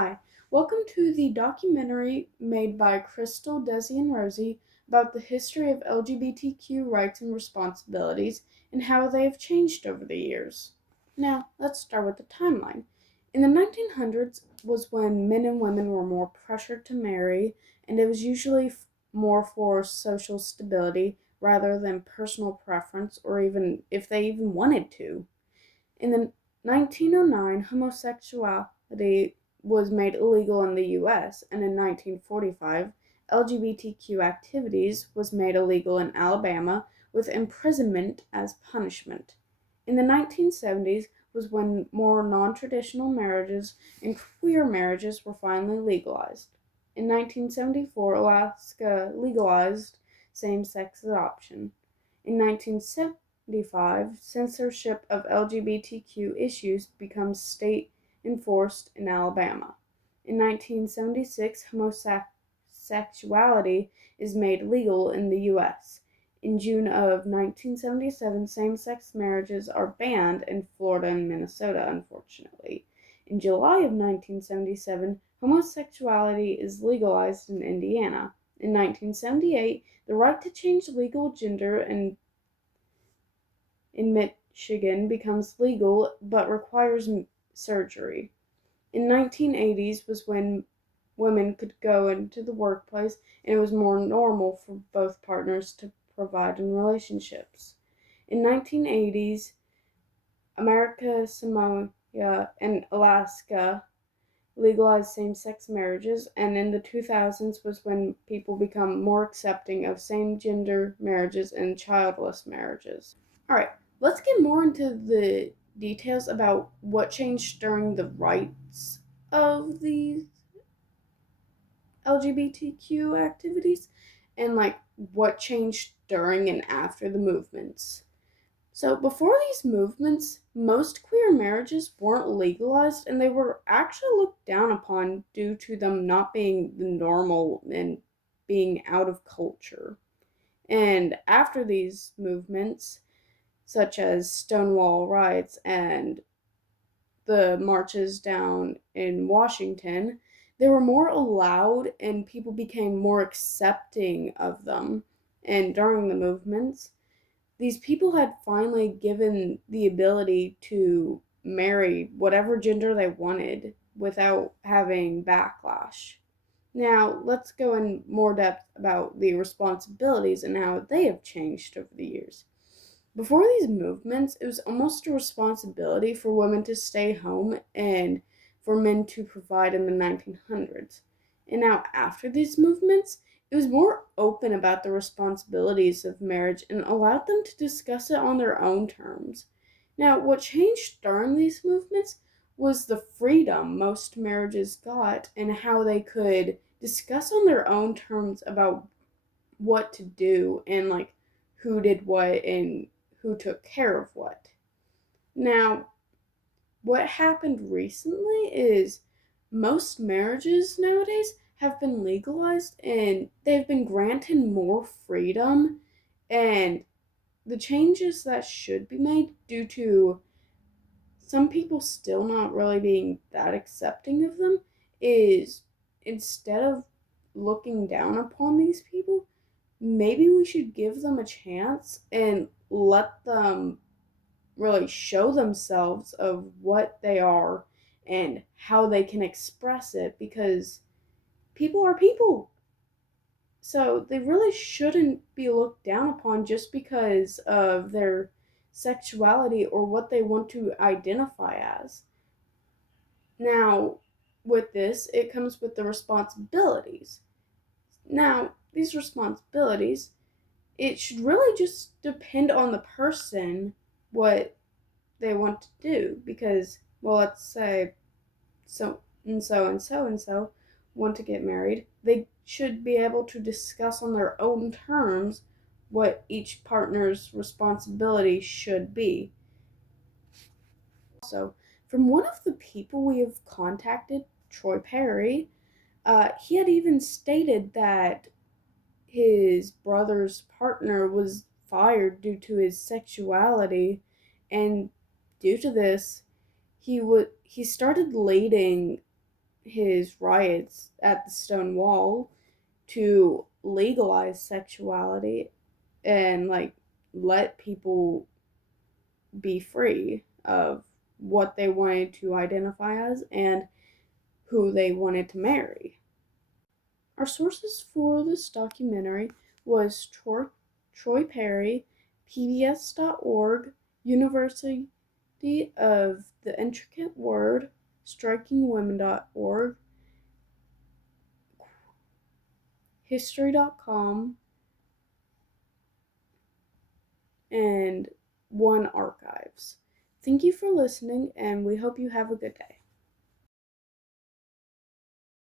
Hi, welcome to the documentary made by Crystal, Desi, and Rosie about the history of LGBTQ rights and responsibilities and how they have changed over the years. Now, let's start with the timeline. In the 1900s was when men and women were more pressured to marry, and it was usually more for social stability rather than personal preference or even if they even wanted to. In the 1909, homosexuality was made illegal in the US, and in 1945, LGBTQ activities was made illegal in Alabama with imprisonment as punishment. In the 1970s was when more non-traditional marriages and queer marriages were finally legalized. In 1974, Alaska legalized same-sex adoption. In 1975, censorship of LGBTQ issues becomes state enforced in Alabama. In 1976, homosexuality is made legal in the U.S. In June of 1977, same-sex marriages are banned in Florida and Minnesota, unfortunately. In July of 1977, homosexuality is legalized in Indiana. In 1978, the right to change legal gender in Michigan becomes legal but requires surgery. In 1980s was when women could go into the workplace and it was more normal for both partners to provide in relationships. In 1980s, America, Samoa, and Alaska legalized same-sex marriages, and in the 2000s was when people become more accepting of same-gender marriages and childless marriages. All right, let's get more into the details about what changed during the rights of these LGBTQ activities and what changed during and after the movements. So, before these movements, most queer marriages weren't legalized and they were actually looked down upon due to them not being the normal and being out of culture. And after these movements, such as Stonewall riots and the marches down in Washington, they were more allowed and people became more accepting of them. And during the movements, these people had finally given the ability to marry whatever gender they wanted without having backlash. Now, let's go in more depth about the responsibilities and how they have changed over the years. Before these movements, it was almost a responsibility for women to stay home and for men to provide in the 1900s. And now, after these movements, it was more open about the responsibilities of marriage and allowed them to discuss it on their own terms. Now, what changed during these movements was the freedom most marriages got and how they could discuss on their own terms about what to do and who did what and who took care of what. Now, what happened recently is most marriages nowadays have been legalized and they've been granted more freedom, and the changes that should be made due to some people still not really being that accepting of them is, instead of looking down upon these people, maybe we should give them a chance and let them really show themselves of what they are and how they can express it, because people are people. So they really shouldn't be looked down upon just because of their sexuality or what they want to identify as. Now, with this, it comes with the responsibilities. Now, these responsibilities, it should really just depend on the person what they want to do, because, well, let's say so and so and so and so want to get married, they should be able to discuss on their own terms what each partner's responsibility should be. Also, from one of the people we have contacted, Troy Perry, he had even stated that his brother's partner was fired due to his sexuality, and due to this, he started dating his riots at the Stone Wall to legalize sexuality and like let people be free of what they wanted to identify as and who they wanted to marry. Our sources for this documentary was Troy Perry, PBS.org, University of the Intricate Word, StrikingWomen.org, History.com, and One Archives. Thank you for listening, and we hope you have a good day.